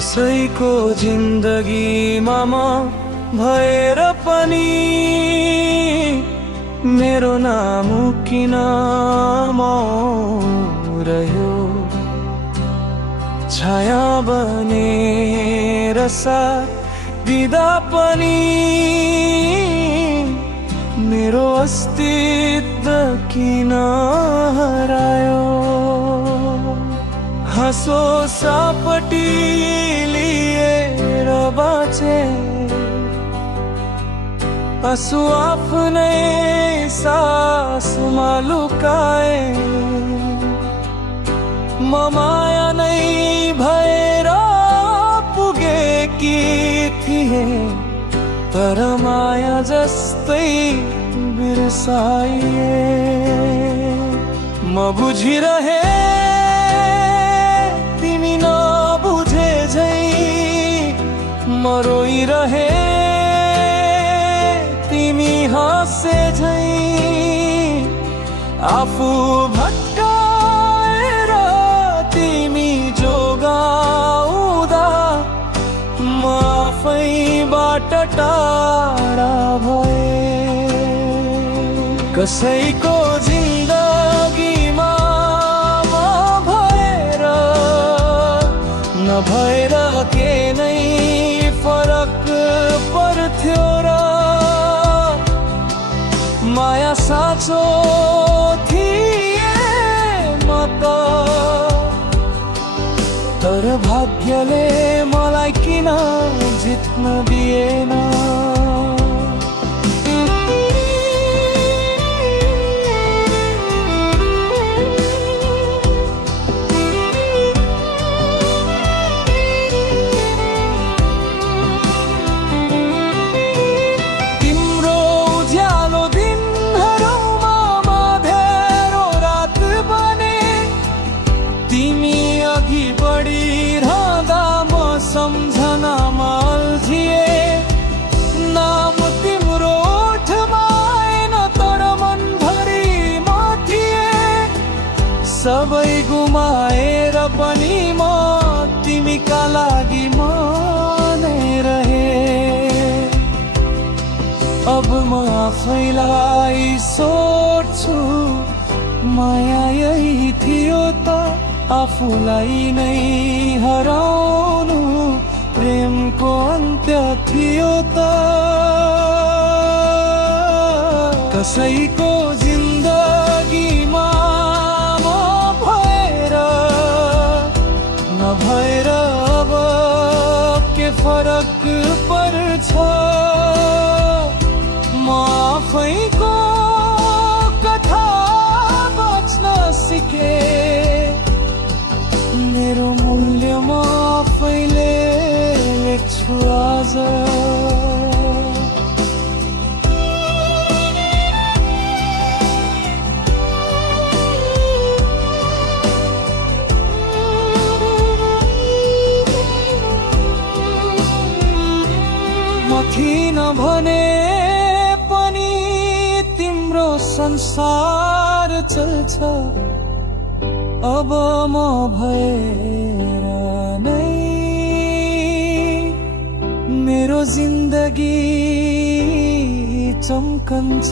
कसैको जिन्दगीमा म भएर पनि मेरो नाम किन रह्यो। छाया बनेर साथ दिँदा पनि मेरो अस्तित्व किन हरायो। हाँसो सापटी लिएर बाँचे, आँसु आफ्नै सासमा लुकाए। म माया नै भएर पुगेकी थिए, तर माया जस्तै बिर्साइए। म बुझिरहे तिमी नबुझे झै, म रोइरहे तिमी हाँसे झै। आफू भट्काएर तिमी जोगाउँदा म आफैबाट टाढा भए। कसैको जिन्दगीमा म भएर नभएर के नै फरक पर्थ्यो र। माया साँचो थिए म त, तर भाग्यले मलाई किन जित्न दिएन। सम्झनामा अल्झिए, नाम तिम्रो ओठमा आएन तर मनभरि म थिए। सबै गुमाएर पनि म तिमीका लागि माने रहे। अब म आफैलाई सोध्छु, माया यही थियो त, आफूलाई नै हराउनु प्रेमको अन्त्य थियो त। कसैको जिन्दगीमा म भएर नभएर अब के फरक पर्छ। म आफैको कथा बाँच्न सिके, मेरो मूल्य म आफैले लेख्छु आज। म थिइन भने पनि तिम्रो संसार चल्छ। अब म भएर नै मेरो जिन्दगी चम्कन्छ।